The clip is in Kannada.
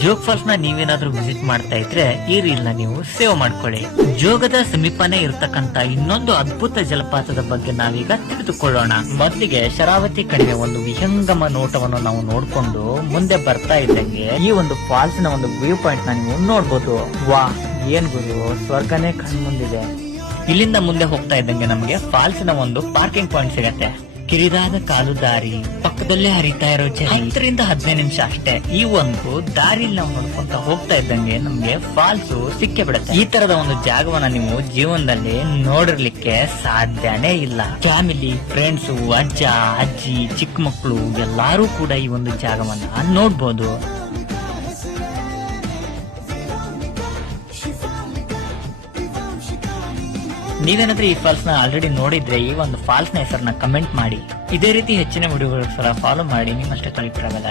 ಜೋಗ್ ಫಾಲ್ಸ್ ನ ನೀವೇನಾದ್ರೂ ವಿಸಿಟ್ ಮಾಡ್ತಾ ಇದ್ರೆ ಈ ರೀಲ್ ನ ನೀವು ಸೇವ್ ಮಾಡ್ಕೊಳ್ಳಿ. ಜೋಗದ ಸಮೀಪನೇ ಇರತಕ್ಕಂತ ಇನ್ನೊಂದು ಅದ್ಭುತ ಜಲಪಾತದ ಬಗ್ಗೆ ನಾವೀಗ ತಿಳಿದುಕೊಳ್ಳೋಣ. ಮೊದಲಿಗೆ ಶರಾವತಿ ಕಣಿವೆ ಒಂದು ವಿಹಂಗಮ ನೋಟವನ್ನು ನಾವು ನೋಡ್ಕೊಂಡು ಮುಂದೆ ಬರ್ತಾ ಇದ್ದಂಗೆ ಈ ಒಂದು ಫಾಲ್ಸ್ ನ ಒಂದು ವ್ಯೂ ಪಾಯಿಂಟ್ ನ ನೀವು ನೋಡ್ಬೋದು. ವಾ, ಏನ್ ಗುರು, ಸ್ವರ್ಗನೇ ಕಣ್ ಮುಂದಿದೆ. ಇಲ್ಲಿಂದ ಮುಂದೆ ಹೋಗ್ತಾ ಇದ್ದಂಗೆ ನಮಗೆ ಫಾಲ್ಸ್ ನ ಒಂದು ಪಾರ್ಕಿಂಗ್ ಪಾಯಿಂಟ್ ಸಿಗತ್ತೆ. ಕಿರಿದಾದ ಕಾಲು ದಾರಿ, ಪಕ್ಕದಲ್ಲೇ ಹರಿತಾ ಇರೋ ಜಲ, 10ರಿಂದ 15 ನಿಮಿಷ ಅಷ್ಟೇ. ಈ ಒಂದು ದಾರಿಲಿ ನಾವು ನೋಡ್ಕೊಂತ ಹೋಗ್ತಾ ಇದ್ದಂಗೆ ನಮ್ಗೆ ಫಾಲ್ಸ್ ಸಿಕ್ಕೇ ಬಿಡುತ್ತೆ. ಈ ತರದ ಒಂದು ಜಾಗವನ್ನ ನೀವು ಜೀವನದಲ್ಲಿ ನೋಡಿರ್ಲಿಕ್ಕೆ ಸಾಧ್ಯನೇ ಇಲ್ಲ. ಫ್ಯಾಮಿಲಿ, ಫ್ರೆಂಡ್ಸ್, ಅಜ್ಜ ಅಜ್ಜಿ, ಚಿಕ್ಕ ಮಕ್ಕಳು ಎಲ್ಲಾರು ಕೂಡ ಈ ಒಂದು ಜಾಗವನ್ನ ನೋಡ್ಬೋದು. ನೀವೇನಾದ್ರೂ ಈ ಫಾಲ್ಸ್ ನ ಆಲ್ರೆಡಿ ನೋಡಿದ್ರೆ ಈ ಒಂದು ಫಾಲ್ಸ್ ನ ಹೆಸರನ್ನ ಕಮೆಂಟ್ ಮಾಡಿ. ಇದೇ ರೀತಿ ಹೆಚ್ಚಿನ ವಿಡಿಯೋಗೋಸ್ಕರ ಫಾಲೋ ಮಾಡಿ. ನಿಮ್ಮಷ್ಟೇ ತೊಳಿಪಿರಲ್ಲ.